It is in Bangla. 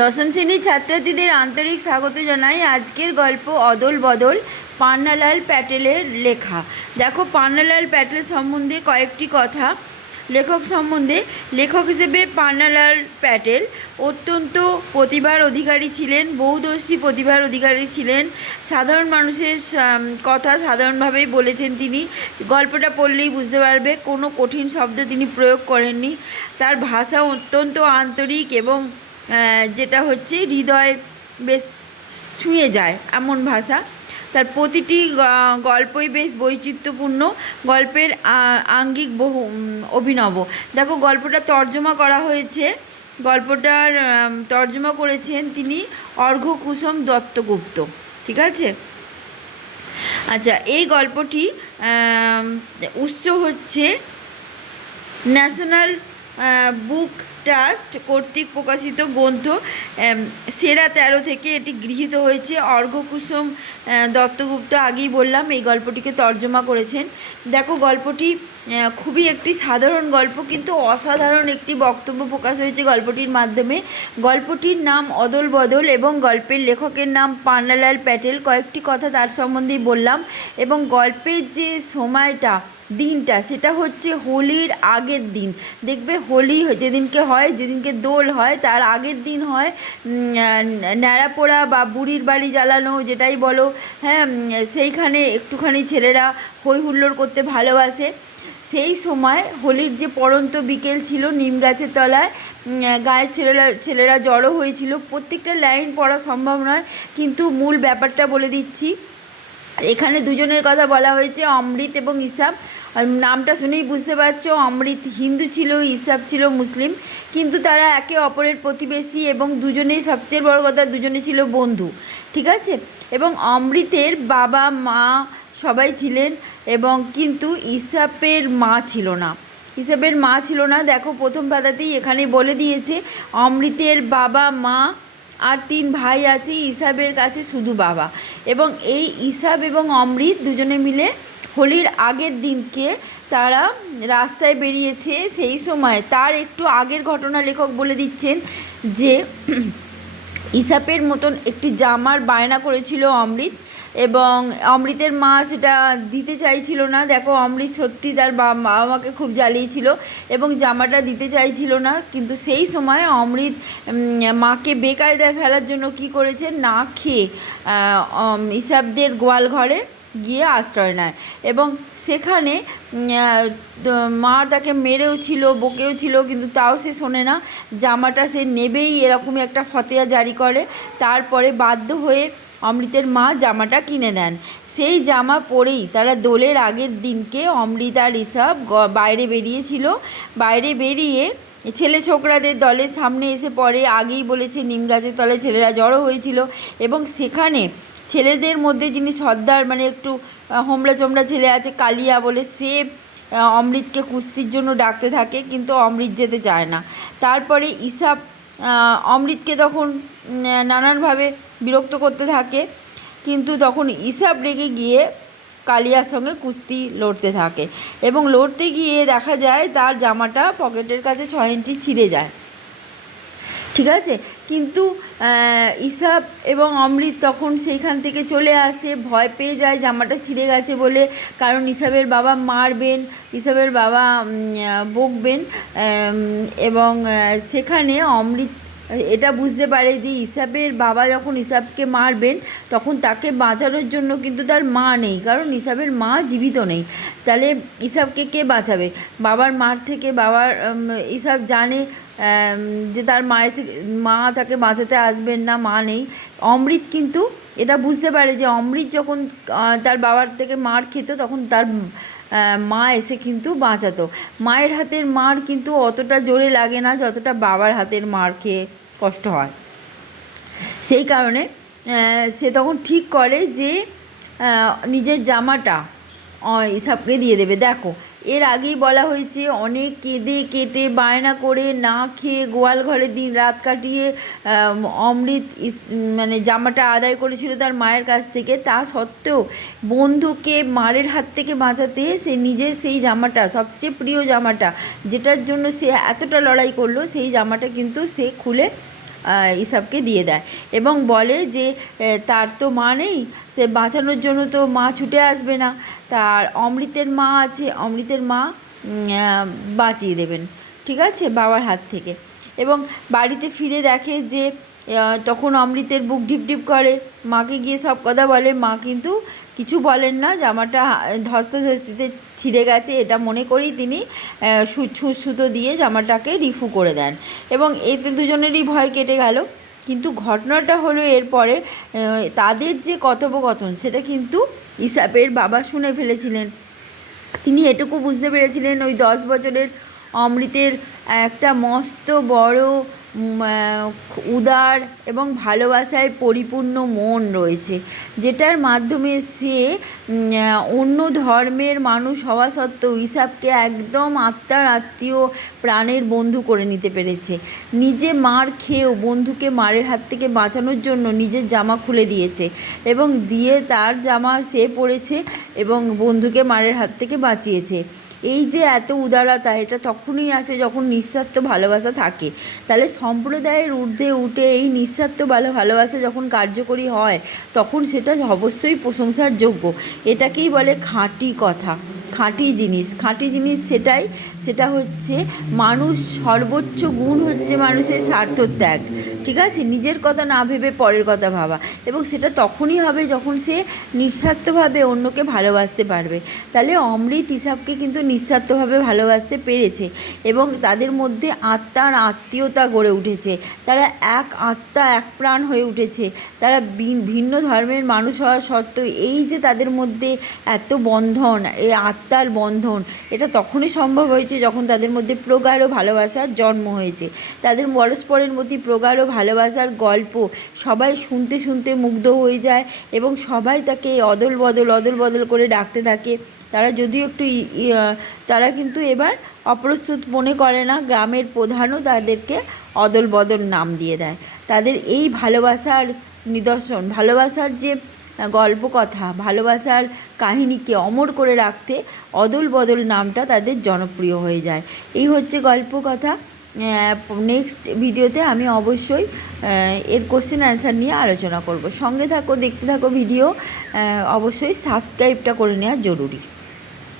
দশম শ্রেণীর ছাত্রছাত্রীদের আন্তরিক স্বাগত জানাই। আজকের গল্প অদল বদল, পান্নালাল প্যাটেলের লেখা। দেখো, পান্নালাল প্যাটেল সম্বন্ধে কয়েকটি কথা। লেখক সম্বন্ধে, লেখক হিসেবে পান্নালাল প্যাটেল অত্যন্ত প্রতিভার অধিকারী ছিলেন, বহুদর্শী প্রতিভার অধিকারী ছিলেন। সাধারণ মানুষের কথা সাধারণভাবেই বলেছেন তিনি। গল্পটা পড়লেই বুঝতে পারবে, কোনো কঠিন শব্দ তিনি প্রয়োগ করেননি। তার ভাষা অত্যন্ত আন্তরিক এবং যেটা হচ্ছে হৃদয় বেশ ছুঁয়ে যায় এমন ভাষা। তার প্রতিটি গল্পই বেশ বৈচিত্র্যপূর্ণ, গল্পের আঙ্গিক বহু অভিনব। দেখো, গল্পটা তর্জমা করা হয়েছে, গল্পটার তর্জমা করেছেন তিনি অর্ঘ্যকুসুম দত্তগুপ্ত। ঠিক আছে। আচ্ছা, এই গল্পটি উৎস হচ্ছে ন্যাশনাল বুক ট্রাস্ট কর্তৃক প্রকাশিত গ্রন্থ সেরা 13 থেকে এটি গৃহীত হয়েছে। অর্ঘ্যকুসুম দত্তগুপ্ত, আগেই বললাম, এই গল্পটিকে তর্জমা করেছেন। দেখো, গল্পটি খুবই একটি সাধারণ গল্প, কিন্তু অসাধারণ একটি বক্তব্য প্রকাশ হয়েছে গল্পটির মাধ্যমে। গল্পটির নাম অদল বদল এবং গল্পের লেখকের নাম পান্নালাল প্যাটেল। কয়েকটি কথা তার সম্বন্ধেই বললাম। এবং গল্পের যে সময়টা, দিনটা, সেটা হচ্ছে হোলির আগের দিন। দেখবে, হোলি যেদিনকে হয়, যেদিনকে দোল হয়, তার আগের দিন হয় ন্যাড়া পোড়া বা বুড়ির বাড়ি জ্বালানো, যেটাই বলো। হ্যাঁ, সেইখানে একটুখানি ছেলেরা হই হুল্লোড় করতে ভালোবাসে। সেই সময় হোলির যে পড়ন্ত বিকেল ছিল, নিম গাছের তলায় গায়ের ছেলেরা জড়ো হয়েছিল। প্রত্যেকটা লাইন পড়া সম্ভব নয়, কিন্তু মূল ব্যাপারটা বলে দিচ্ছি। এখানে দুজনের কথা বলা হয়েছে, অমৃত এবং ইসাব। নামটা শুনেই বুঝতে পারছো, অমৃত হিন্দু ছিল, ইসাব ছিল মুসলিম, কিন্তু তারা একে অপরের প্রতিবেশী এবং দুজনেই, সবচেয়ে বড় কথা, দুজনে ছিল বন্ধু। ঠিক আছে। এবং অমৃতের বাবা মা সবাই ছিলেন, এবং কিন্তু ইসাবের মা ছিল না। ইসাবের মা ছিল না। দেখো, প্রথম পাতাতেই এখানে বলে দিয়েছে অমৃতের বাবা মা আর 3 ভাই আছে, ইসাবের কাছে শুধু বাবা। এবং এই ইসাব এবং অমৃত দুজনে মিলে হোলির আগের দিনকে তারা রাস্তায় বেরিয়েছে। সেই সময় তার একটু আগের ঘটনা লেখক বলে দিচ্ছেন যে ইসাবের মতন একটি জামার বায়না করেছিল অমৃত, এবং অমৃতের মা সেটা দিতে চাইছিল না। দেখো, অমৃত সত্যি তার বাবা মাকে খুব জ্বালিয়েছিল এবং জামাটা দিতে চাইছিল না। কিন্তু সেই সময় অমৃত মাকে বেকায়দায় ফেলার জন্য কি করেছে, না খেয়ে ইসাবদের গোয়াল ঘরে গিয়ে আশ্রয় নেয়। এবং সেখানে মা তাকে মেরেও ছিল, বকেও ছিল, কিন্তু তাও সে শোনে না। জামাটা সে নেবেই, এরকমই একটা ফতেয়া জারি করে। তারপরে বাধ্য হয়ে অমৃতের মা জামাটা কিনে দেন। সেই জামা পরেই তারা দোলের আগের দিনকে অমৃত আর ইসাব বাইরে বেরিয়েছিল। বাইরে বেরিয়ে ছেলে ছোকরাদের দলের সামনে এসে পড়ে। আগেই বলেছে, নিম গাছের তলায় ছেলেরা জড়ো হয়েছিল, এবং সেখানে ছেলেদের মধ্যে যিনি সর্দার, মানে একটু হোমড়া চোমড়া ছেলে আছে, কালিয়া বলে, সে অমৃতকে কুস্তির জন্য ডাকতে থাকে, কিন্তু অমৃত যেতে চায় না। তারপরে ইসাব অমৃতকে তখন নানানভাবে বিরক্ত করতে থাকে, কিন্তু তখন ইসাব রেগে গিয়ে কালিয়ার সঙ্গে কুস্তি লড়তে থাকে, এবং লড়তে গিয়ে দেখা যায় তার জামাটা পকেটের কাছে 6 ইঞ্চি ছিঁড়ে যায়। ঠিক আছে। কিন্তু ইসাব এবং অমৃত তখন সেইখান থেকে চলে আসে, ভয় পেয়ে যায় জামাটা ছিঁড়ে গেছে বলে, কারণ ইসাবের বাবা মারবেন, ইসাবের বাবা বকবেন। এবং সেখানে অমৃত এটা বুঝতে পারে যে ইসাবের বাবা যখন ইসাবকে মারবেন, তখন তাকে বাঁচানোর জন্য কিন্তু তার মা নেই, কারণ ইসাবের মা জীবিত নেই। তাহলে ইসাবকে কে বাঁচাবে বাবার মার থেকে? ইসাব জানে যে তার মা তাকে বাঁচাতে আসবেন না, মা নেই। অমৃত কিন্তু এটা বুঝতে পারে যে অমৃত যখন তার বাবার থেকে মার খেত, তখন তার মা এসে কিন্তু বাঁচাতো। মায়ের হাতের মার কিন্তু অতটা জোরে লাগে না যতটা বাবার হাতের মার খেয়ে কষ্ট হয়। সেই কারণে সে তখন ঠিক করে যে নিজের জামাটা ইসাবকে দিয়ে দেবে। দেখো, এর আগেই বলা হয়েছে, অনেক কেঁদে কেটে বায়না করে না খেয়ে গোয়াল ঘরে দিন রাত কাটিয়ে অমৃত মানে জামাটা আদায় করেছিল তার মায়ের কাছ থেকে। তা সত্ত্বেও বন্ধুকে মারের হাত থেকে বাঁচাতে সে নিজের সেই জামাটা, সবচেয়ে প্রিয় জামাটা, যেটার জন্য সে এতটা লড়াই করলো, সেই জামাটা কিন্তু সে খুলে ইসাবকে দিয়ে দেয় এবং বলে যে তার তো মা নেই, সে বাঁচানোর জন্য তো মা ছুটে আসবে না, তার অমৃতের মা আছে, অমৃতের মা বাঁচিয়ে দেবেন, ঠিক আছে, বাবার হাত থেকে। এবং বাড়িতে ফিরে দেখে যে তখন অমৃতের বুক ঢিপ ঢিপ করে, মাকে গিয়ে সব কথা বলে, মা কিন্তু কিছু বলেন না, জামাটা ধস্তাধস্তিতে ছিঁড়ে গেছে এটা মনে করেই তিনি সুতো দিয়ে জামাটাকে রিফু করে দেন এবং এতে দুজনেরই ভয় কেটে গেল। কিন্তু ঘটনাটা হলো এরপরে তাদের যে কথোপকথন সেটা কিন্তু ইসাবের বাবা শুনে ফেলেছিলেন। তিনি এটুকু বুঝতে পেরেছিলেন ওই 10 বছরের অমৃতের একটা মস্ত বড় উদার এবং ভালোবাসায় পরিপূর্ণ মন রয়েছে, যেটার মাধ্যমে সে অন্য ধর্মের মানুষ হওয়া সত্ত্বেও ইসাবকে একদম আত্মার আত্মীয় প্রাণের বন্ধু করে নিতে পেরেছে। নিজে মার খেয়েও বন্ধুকে মারের হাত থেকে বাঁচানোর জন্য নিজের জামা খুলে দিয়েছে এবং দিয়ে তার জামা সে পরেছে এবং বন্ধুকে মারের হাত থেকে বাঁচিয়েছে। এই যে এত উদারতা, এটা তখনই আসে যখন নিঃস্বার্থ ভালোবাসা থাকে। তাহলে সম্প্রদায়ের ঊর্ধ্বে উঠে এই নিঃস্বার্থ ভালোবাসা যখন কার্যকরী হয় তখন সেটা অবশ্যই প্রশংসার যোগ্য। এটাকেই বলে খাঁটি কথা, খাঁটি জিনিস। খাঁটি জিনিস সেটা হচ্ছে মানুষ, সর্বোচ্চ গুণ হচ্ছে মানুষের স্বার্থত্যাগ, ঠিক আছে, নিজের কথা না ভেবে পরের কথা ভাবা, এবং সেটা তখনই হবে যখন সে নিঃস্বার্থভাবে অন্যকে ভালোবাসতে পারবে। তাহলে অমৃত ইসাবকে কিন্তু নিঃস্বার্থভাবে ভালোবাসতে পেরেছে এবং তাদের মধ্যে আত্মার আত্মীয়তা গড়ে উঠেছে, তারা এক আত্মা এক প্রাণ হয়ে উঠেছে। তারা ভিন্ন ধর্মের মানুষ হওয়া সত্ত্বেও এই যে তাদের মধ্যে এত বন্ধন, এই আত্মার বন্ধন, এটা তখনই সম্ভব হয়েছে যখন তাদের মধ্যে প্রগাঢ় ভালোবাসার জন্ম হয়েছে। তাদের পরস্পরের মধ্যে প্রগাঢ় ভালোবাসার গল্প সবাই শুনতে শুনতে মুগ্ধ হয়ে যায় এবং সবাই তাকে অদল বদল করে ডাকতে থাকে। তারা যদিও একটু তারা কিন্তু এবার অপ্রস্তুত মনে করে না, গ্রামের প্রধানও তাদেরকে অদল বদল নাম দিয়ে দেয়। তাদের এই ভালোবাসার নিদর্শন, ভালোবাসার যে গল্প কথা, ভালোবাসার কাহিনীকে অমর করে রাখতে অদল বদল নামটা তাদের জনপ্রিয় হয়ে যায়। এই হচ্ছে গল্প কথা। নেক্সট ভিডিওতে আমি অবশ্যই এর কোশ্চেন অ্যান্সার নিয়ে আলোচনা করব। সঙ্গে থাকো, দেখতে থাকো ভিডিও। অবশ্যই সাবস্ক্রাইবটা করে নেওয়া জরুরি।